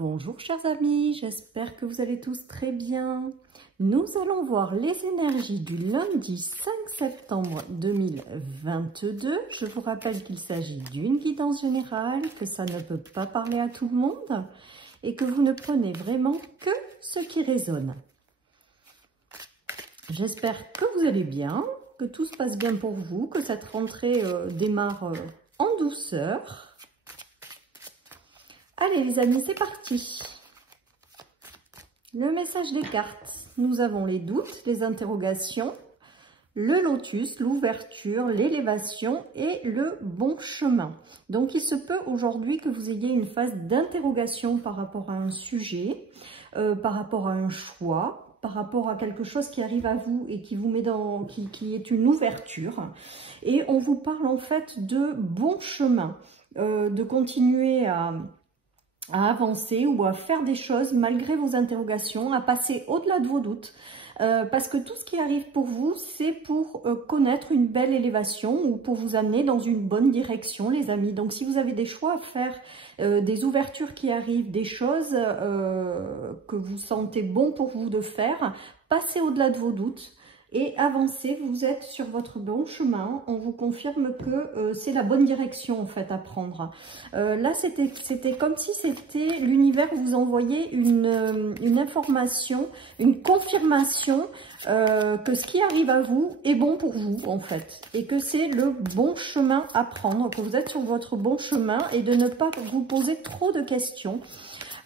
Bonjour chers amis, j'espère que vous allez tous très bien. Nous allons voir les énergies du lundi 5 septembre 2022. Je vous rappelle qu'il s'agit d'une guidance générale, que ça ne peut pas parler à tout le monde et que vous ne prenez vraiment que ce qui résonne. J'espère que vous allez bien, que tout se passe bien pour vous, que cette rentrée démarre en douceur. Allez les amis, c'est parti. Le message des cartes. Nous avons les doutes, les interrogations, le lotus, l'ouverture, l'élévation et le bon chemin. Donc il se peut aujourd'hui que vous ayez une phase d'interrogation par rapport à un sujet, par rapport à un choix, par rapport à quelque chose qui arrive à vous et qui vous met dans, qui est une ouverture. Et on vous parle en fait de bon chemin, de continuer à avancer ou à faire des choses malgré vos interrogations, à passer au-delà de vos doutes. Parce que tout ce qui arrive pour vous, c'est pour connaître une belle élévation ou pour vous amener dans une bonne direction, les amis. Donc, si vous avez des choix à faire, des ouvertures qui arrivent, des choses que vous sentez bon pour vous de faire, passez au-delà de vos doutes et avancez. Vous êtes sur votre bon chemin. On vous confirme que c'est la bonne direction en fait à prendre. Là, c'était comme si c'était l'univers vous envoyait une information, une confirmation que ce qui arrive à vous est bon pour vous en fait. Et que c'est le bon chemin à prendre, que vous êtes sur votre bon chemin et de ne pas vous poser trop de questions.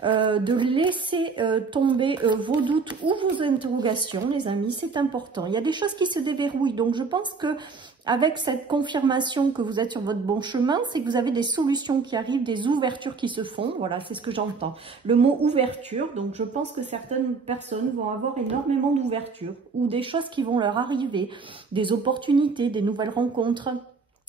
De laisser tomber vos doutes ou vos interrogations, les amis, c'est important. Il y a des choses qui se déverrouillent, donc je pense que avec cette confirmation que vous êtes sur votre bon chemin, c'est que vous avez des solutions qui arrivent, des ouvertures qui se font. Voilà, c'est ce que j'entends. Le mot ouverture, donc je pense que certaines personnes vont avoir énormément d'ouverture ou des choses qui vont leur arriver, des opportunités, des nouvelles rencontres,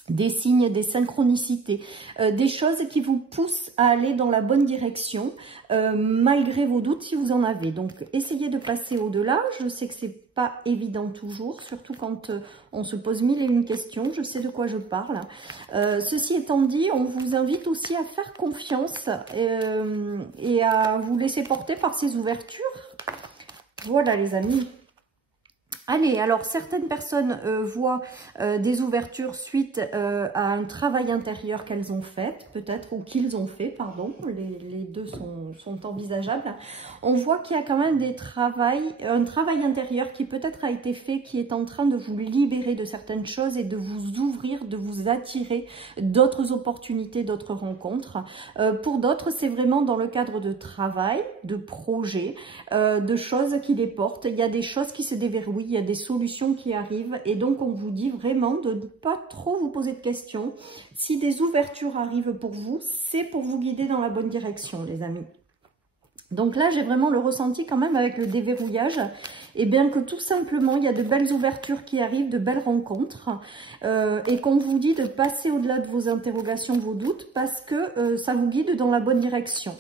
des signes, des synchronicités, des choses qui vous poussent à aller dans la bonne direction, malgré vos doutes si vous en avez. Donc, essayez de passer au-delà. Je sais que c'est pas évident toujours, surtout quand on se pose mille et une questions. Je sais de quoi je parle. Ceci étant dit, on vous invite aussi à faire confiance et à vous laisser porter par ces ouvertures. Voilà les amis. Allez, alors certaines personnes voient des ouvertures suite à un travail intérieur qu'elles ont fait, peut-être, ou qu'ils ont fait, pardon, les deux sont envisageables. On voit qu'il y a quand même un travail intérieur qui peut-être a été fait, qui est en train de vous libérer de certaines choses et de vous ouvrir, de vous attirer d'autres opportunités, d'autres rencontres. Pour d'autres, c'est vraiment dans le cadre de travail, de projets, de choses qui les portent. Il y a des choses qui se déverrouillent, il y a des solutions qui arrivent et donc on vous dit vraiment de ne pas trop vous poser de questions. Si des ouvertures arrivent pour vous, c'est pour vous guider dans la bonne direction, les amis. Donc là, j'ai vraiment le ressenti quand même avec le déverrouillage, et bien que tout simplement, il y a de belles ouvertures qui arrivent, de belles rencontres, et qu'on vous dit de passer au-delà de vos interrogations, vos doutes, parce que ça vous guide dans la bonne direction.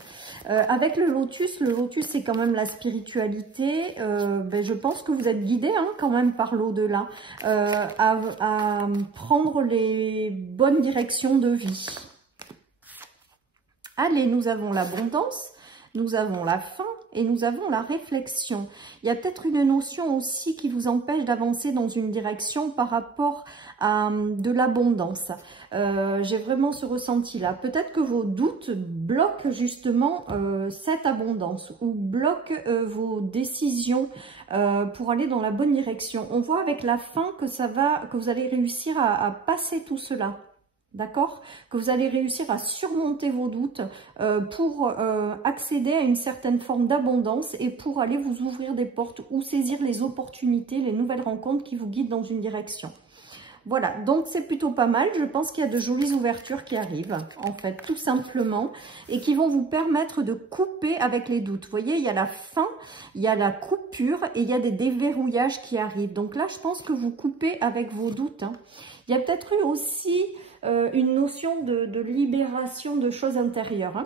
Avec le lotus c'est quand même la spiritualité. Je pense que vous êtes guidé quand même par l'au-delà à prendre les bonnes directions de vie. Allez, nous avons l'abondance, nous avons la fin et nous avons la réflexion. Il y a peut-être une notion aussi qui vous empêche d'avancer dans une direction par rapport à de l'abondance. J'ai vraiment ce ressenti-là. Peut-être que vos doutes bloquent justement cette abondance ou bloquent vos décisions pour aller dans la bonne direction. On voit avec la fin que que vous allez réussir à passer tout cela. D'accord? Que vous allez réussir à surmonter vos doutes pour accéder à une certaine forme d'abondance et pour aller vous ouvrir des portes ou saisir les opportunités, les nouvelles rencontres qui vous guident dans une direction. Voilà, donc c'est plutôt pas mal. Je pense qu'il y a de jolies ouvertures qui arrivent, en fait, tout simplement, et qui vont vous permettre de couper avec les doutes. Vous voyez, il y a la fin, il y a la coupure et il y a des déverrouillages qui arrivent. Donc là, je pense que vous coupez avec vos doutes. Il y a peut-être eu aussi une notion de libération de choses intérieures.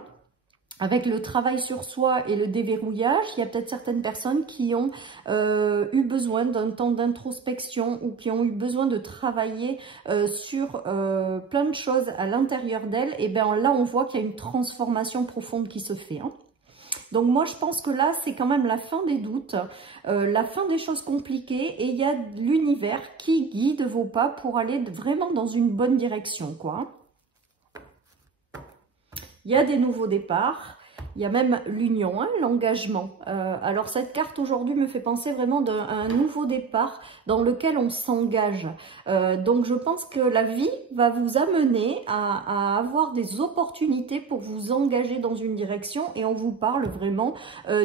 Avec le travail sur soi et le déverrouillage, il y a peut-être certaines personnes qui ont eu besoin d'un temps d'introspection ou qui ont eu besoin de travailler sur plein de choses à l'intérieur d'elles. Et bien là, on voit qu'il y a une transformation profonde qui se fait. Donc moi je pense que là c'est quand même la fin des doutes, la fin des choses compliquées, et il y a l'univers qui guide vos pas pour aller vraiment dans une bonne direction, quoi. Il y a des nouveaux départs. Il y a même l'union, hein, l'engagement. Alors cette carte aujourd'hui me fait penser vraiment à un nouveau départ dans lequel on s'engage. Donc je pense que la vie va vous amener à avoir des opportunités pour vous engager dans une direction, et on vous parle vraiment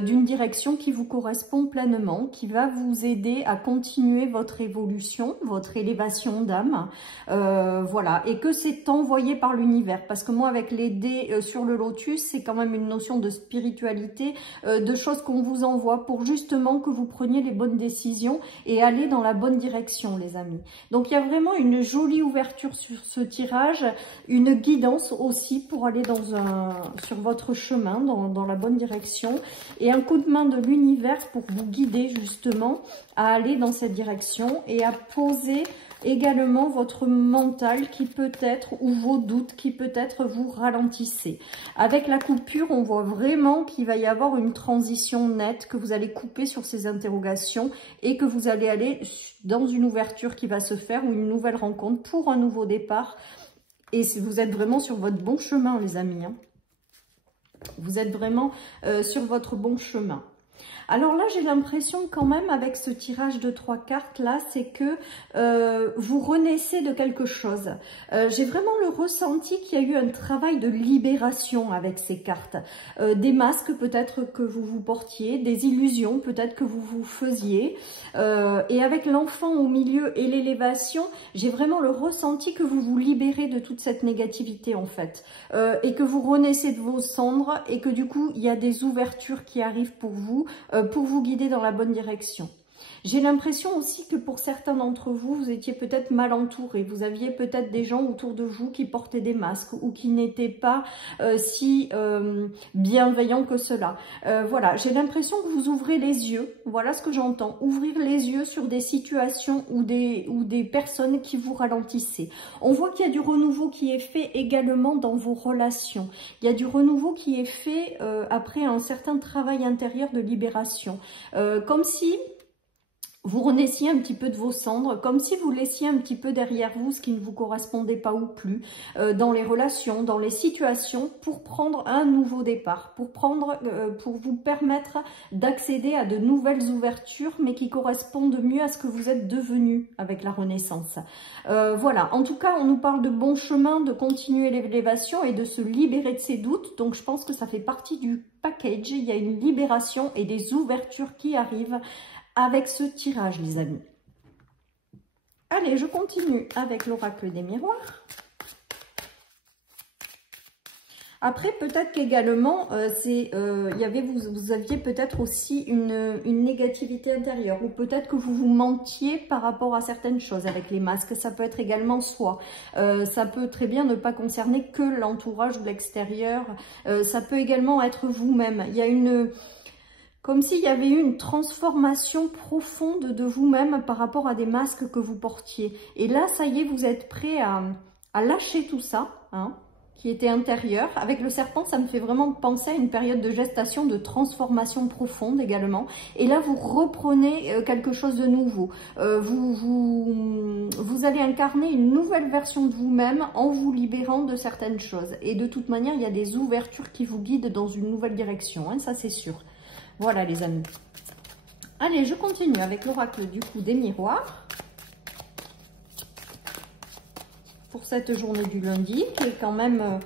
d'une direction qui vous correspond pleinement, qui va vous aider à continuer votre évolution, votre élévation d'âme. Voilà, et que c'est envoyé par l'univers, parce que moi avec les dés sur le lotus, c'est quand même une notion de spiritualité, de choses qu'on vous envoie pour justement que vous preniez les bonnes décisions et aller dans la bonne direction, les amis. Donc il y a vraiment une jolie ouverture sur ce tirage, une guidance aussi pour aller sur votre chemin, dans la bonne direction, et un coup de main de l'univers pour vous guider justement à aller dans cette direction et à poser également votre mental qui peut-être, ou vos doutes qui peut-être vous ralentissez. Avec la coupure, on voit vraiment qu'il va y avoir une transition nette, que vous allez couper sur ces interrogations et que vous allez aller dans une ouverture qui va se faire, ou une nouvelle rencontre pour un nouveau départ. Et vous êtes vraiment sur votre bon chemin, les amis, hein. Vous êtes vraiment sur votre bon chemin. Alors là, j'ai l'impression quand même avec ce tirage de 3 cartes là, c'est que vous renaissez de quelque chose. J'ai vraiment le ressenti qu'il y a eu un travail de libération avec ces cartes. Des masques peut-être que vous vous portiez, des illusions peut-être que vous vous faisiez. Et avec l'enfant au milieu et l'élévation, j'ai vraiment le ressenti que vous vous libérez de toute cette négativité en fait. Et que vous renaissez de vos cendres, et que du coup, il y a des ouvertures qui arrivent pour vous guider dans la bonne direction. J'ai l'impression aussi que pour certains d'entre vous, vous étiez peut-être mal entourés. Vous aviez peut-être des gens autour de vous qui portaient des masques ou qui n'étaient pas si bienveillants que cela. Voilà, j'ai l'impression que vous ouvrez les yeux. Voilà ce que j'entends. Ouvrir les yeux sur des situations ou des personnes qui vous ralentissaient. On voit qu'il y a du renouveau qui est fait également dans vos relations. Il y a du renouveau qui est fait après un certain travail intérieur de libération. Comme si vous renaissiez un petit peu de vos cendres, comme si vous laissiez un petit peu derrière vous ce qui ne vous correspondait pas ou plus, dans les relations, dans les situations, pour prendre un nouveau départ, pour vous permettre d'accéder à de nouvelles ouvertures, mais qui correspondent mieux à ce que vous êtes devenu avec la renaissance. Voilà, en tout cas, on nous parle de bon chemin, de continuer l'élévation et de se libérer de ses doutes, donc je pense que ça fait partie du package. Il y a une libération et des ouvertures qui arrivent avec ce tirage, les amis. Allez, je continue avec l'oracle des miroirs. Après, peut-être qu'également, vous aviez peut-être aussi une négativité intérieure, ou peut-être que vous vous mentiez par rapport à certaines choses avec les masques. Ça peut être également soi. Ça peut très bien ne pas concerner que l'entourage ou l'extérieur. Ça peut également être vous-même. Il y a comme s'il y avait eu une transformation profonde de vous-même par rapport à des masques que vous portiez. Et là, ça y est, vous êtes prêt à lâcher tout ça, hein, qui était intérieur. Avec le serpent, ça me fait vraiment penser à une période de gestation, de transformation profonde également. Et là, vous reprenez quelque chose de nouveau. Vous allez incarner une nouvelle version de vous-même en vous libérant de certaines choses. Et de toute manière, il y a des ouvertures qui vous guident dans une nouvelle direction, hein, ça c'est sûr. Voilà les amis. Allez, je continue avec l'oracle du coup des miroirs. Pour cette journée du lundi, qui est quand même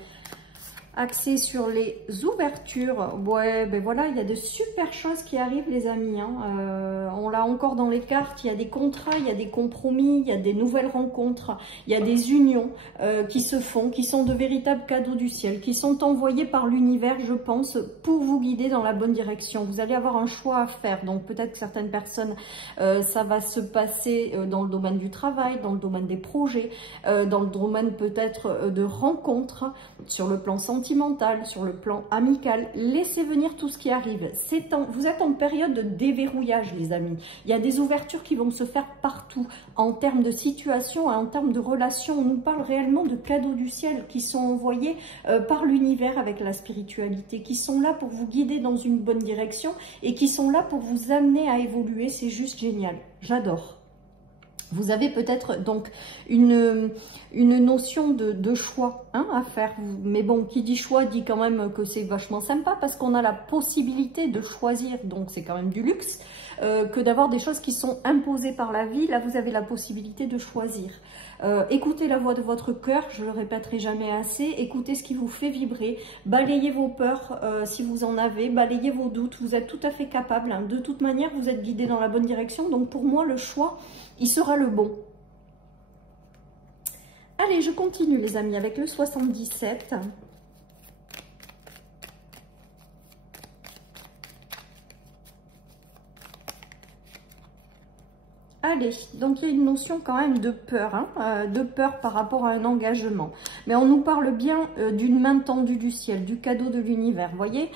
axé sur les ouvertures. Ouais, ben voilà, il y a de super choses qui arrivent les amis, hein. On l'a encore dans les cartes, il y a des contrats, il y a des compromis, il y a des nouvelles rencontres, il y a des unions qui se font, qui sont de véritables cadeaux du ciel, qui sont envoyés par l'univers, je pense, pour vous guider dans la bonne direction. Vous allez avoir un choix à faire, donc peut-être que certaines personnes, ça va se passer dans le domaine du travail, dans le domaine des projets, dans le domaine peut-être de rencontres, sur le plan scientifique, sentimental, sur le plan amical. Laissez venir tout ce qui arrive. Vous êtes en période de déverrouillage, les amis. Il y a des ouvertures qui vont se faire partout, en termes de situation, en termes de relations. On nous parle réellement de cadeaux du ciel qui sont envoyés par l'univers avec la spiritualité, qui sont là pour vous guider dans une bonne direction et qui sont là pour vous amener à évoluer. C'est juste génial. J'adore. Vous avez peut-être donc une notion de choix à faire. Mais bon, qui dit choix dit quand même que c'est vachement sympa parce qu'on a la possibilité de choisir. Donc c'est quand même du luxe que d'avoir des choses qui sont imposées par la vie. Là, vous avez la possibilité de choisir. Écoutez la voix de votre cœur, je le répéterai jamais assez. Écoutez ce qui vous fait vibrer. Balayez vos peurs si vous en avez. Balayez vos doutes. Vous êtes tout à fait capable. De toute manière, vous êtes guidé dans la bonne direction. Donc pour moi, le choix, il sera le bon. Allez, je continue les amis avec le 77. Allez, donc il y a une notion quand même de peur, de peur par rapport à un engagement. Mais on nous parle bien d'une main tendue du ciel, du cadeau de l'univers. Vous voyez,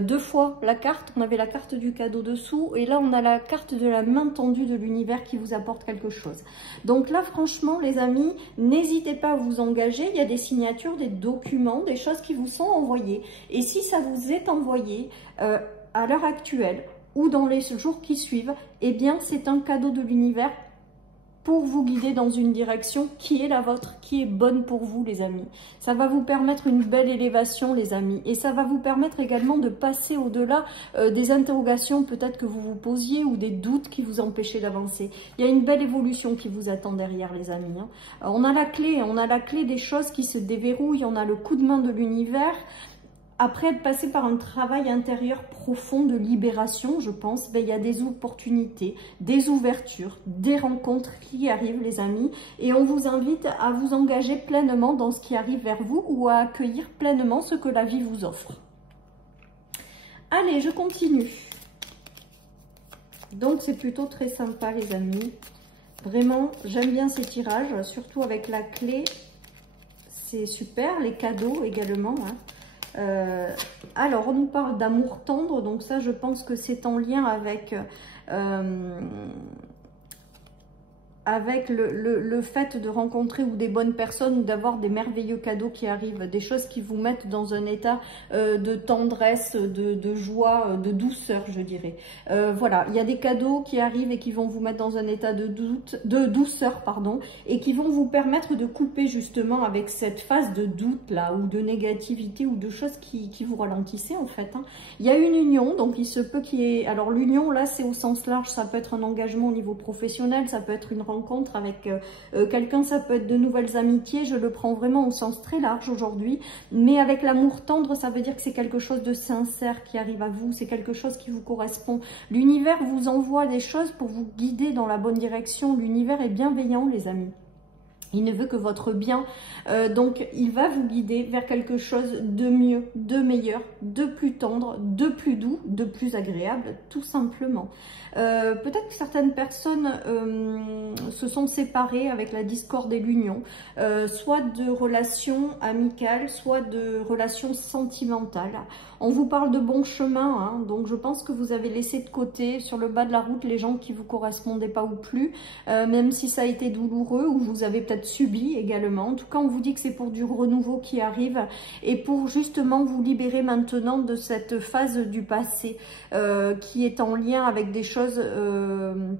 deux fois la carte, on avait la carte du cadeau dessous, et là on a la carte de la main tendue de l'univers qui vous apporte quelque chose. Donc là, franchement, les amis, n'hésitez pas à vous engager. Il y a des signatures, des documents, des choses qui vous sont envoyées. Et si ça vous est envoyé à l'heure actuelle, ou dans les jours qui suivent, eh bien c'est un cadeau de l'univers pour vous guider dans une direction qui est la vôtre, qui est bonne pour vous les amis. Ça va vous permettre une belle élévation les amis, et ça va vous permettre également de passer au-delà des interrogations peut-être que vous vous posiez ou des doutes qui vous empêchaient d'avancer. Il y a une belle évolution qui vous attend derrière les amis. On a la clé des choses qui se déverrouillent, on a le coup de main de l'univers. Après être passé par un travail intérieur profond de libération, je pense, il y a des opportunités, des ouvertures, des rencontres qui arrivent, les amis. Et on vous invite à vous engager pleinement dans ce qui arrive vers vous ou à accueillir pleinement ce que la vie vous offre. Allez, je continue. Donc, c'est plutôt très sympa, les amis. Vraiment, j'aime bien ces tirages, surtout avec la clé. C'est super, les cadeaux également, alors, on nous parle d'amour tendre, donc ça, je pense que c'est en lien avec le fait de rencontrer ou des bonnes personnes ou d'avoir des merveilleux cadeaux qui arrivent, des choses qui vous mettent dans un état de tendresse, de joie, de douceur, je dirais. Voilà, il y a des cadeaux qui arrivent et qui vont vous mettre dans un état de douceur, pardon, et qui vont vous permettre de couper justement avec cette phase de doute là, ou de négativité, ou de choses qui vous ralentissaient en fait. Il y a une union, donc il se peut qu'il y ait... Alors l'union là, c'est au sens large, ça peut être un engagement au niveau professionnel, ça peut être une rencontre avec quelqu'un, ça peut être de nouvelles amitiés, je le prends vraiment au sens très large aujourd'hui, mais avec l'amour tendre, ça veut dire que c'est quelque chose de sincère qui arrive à vous, c'est quelque chose qui vous correspond. L'univers vous envoie des choses pour vous guider dans la bonne direction, l'univers est bienveillant les amis. Il ne veut que votre bien, donc il va vous guider vers quelque chose de mieux, de meilleur, de plus tendre, de plus doux, de plus agréable, tout simplement. Peut-être que certaines personnes se sont séparées avec la discorde et l'union, soit de relations amicales, soit de relations sentimentales. On vous parle de bon chemin, donc je pense que vous avez laissé de côté sur le bas de la route les gens qui vous correspondaient pas ou plus, même si ça a été douloureux ou vous avez peut-être subi également. En tout cas, on vous dit que c'est pour du renouveau qui arrive et pour justement vous libérer maintenant de cette phase du passé qui est en lien avec des choses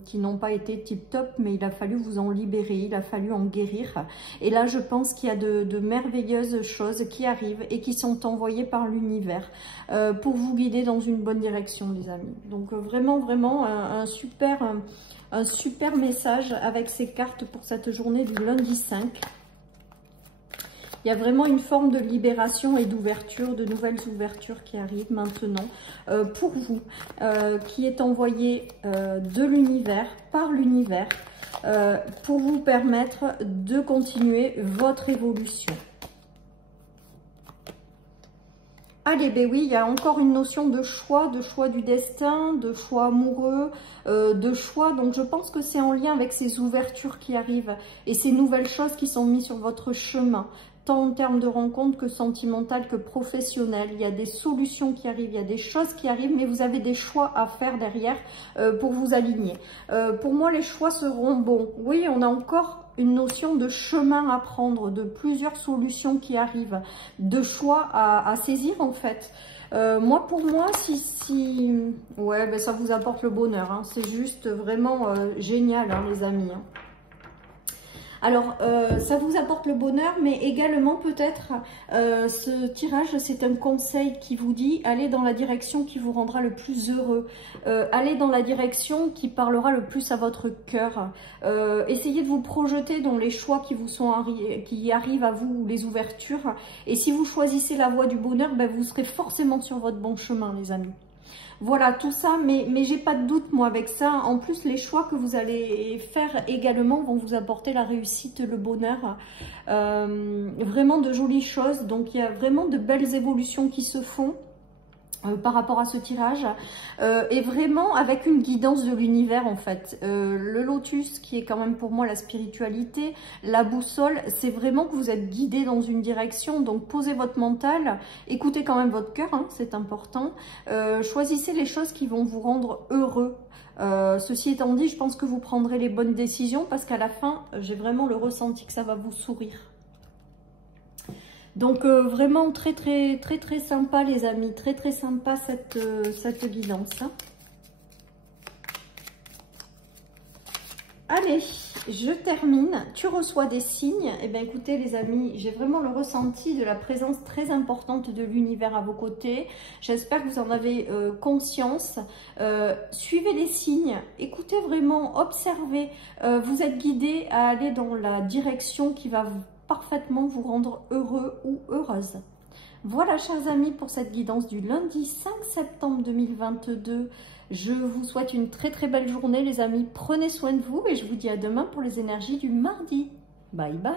qui n'ont pas été tip-top, mais il a fallu vous en libérer, il a fallu en guérir. Et là, je pense qu'il y a de merveilleuses choses qui arrivent et qui sont envoyées par l'univers pour vous guider dans une bonne direction, les amis. Donc vraiment, vraiment un super message avec ces cartes pour cette journée du lundi 5. Il y a vraiment une forme de libération et d'ouverture, de nouvelles ouvertures qui arrivent maintenant pour vous, qui est envoyée de l'univers, par l'univers, pour vous permettre de continuer votre évolution. Allez, ben oui, il y a encore une notion de choix du destin, de choix amoureux, de choix. Donc, je pense que c'est en lien avec ces ouvertures qui arrivent et ces nouvelles choses qui sont mises sur votre chemin, tant en termes de rencontres que sentimentales que professionnelles. Il y a des solutions qui arrivent, il y a des choses qui arrivent, mais vous avez des choix à faire derrière pour vous aligner. Pour moi, les choix seront bons. Oui, on a encore une notion de chemin à prendre, de plusieurs solutions qui arrivent, de choix à saisir en fait. Pour moi, ouais, ben ça vous apporte le bonheur, hein. C'est juste vraiment génial, hein, les amis, hein. Alors, ça vous apporte le bonheur, mais également peut-être ce tirage, c'est un conseil qui vous dit allez dans la direction qui vous rendra le plus heureux, allez dans la direction qui parlera le plus à votre cœur, essayez de vous projeter dans les choix qui arrivent à vous, les ouvertures, et si vous choisissez la voie du bonheur, ben, vous serez forcément sur votre bon chemin, les amis. Voilà, tout ça, mais j'ai pas de doute, moi, avec ça. En plus, les choix que vous allez faire également vont vous apporter la réussite, le bonheur. Vraiment de jolies choses. Donc, il y a vraiment de belles évolutions qui se font par rapport à ce tirage. Et vraiment avec une guidance de l'univers, en fait. Le lotus, qui est quand même pour moi la spiritualité, la boussole, c'est vraiment que vous êtes guidé dans une direction. Donc, posez votre mental, écoutez quand même votre cœur, hein, c'est important. Choisissez les choses qui vont vous rendre heureux. Ceci étant dit, je pense que vous prendrez les bonnes décisions parce qu'à la fin, j'ai vraiment le ressenti que ça va vous sourire. Donc vraiment très sympa, les amis, très sympa cette guidance, hein. Allez, je termine. Tu reçois des signes. Eh bien, écoutez, les amis, j'ai vraiment le ressenti de la présence très importante de l'univers à vos côtés. J'espère que vous en avez conscience. Suivez les signes. Écoutez vraiment, observez. Vous êtes guidé à aller dans la direction qui va parfaitement vous rendre heureux ou heureuse. Voilà, chers amis, pour cette guidance du lundi 5 septembre 2022. Je vous souhaite une très belle journée, les amis. Prenez soin de vous et je vous dis à demain pour les énergies du mardi. Bye bye.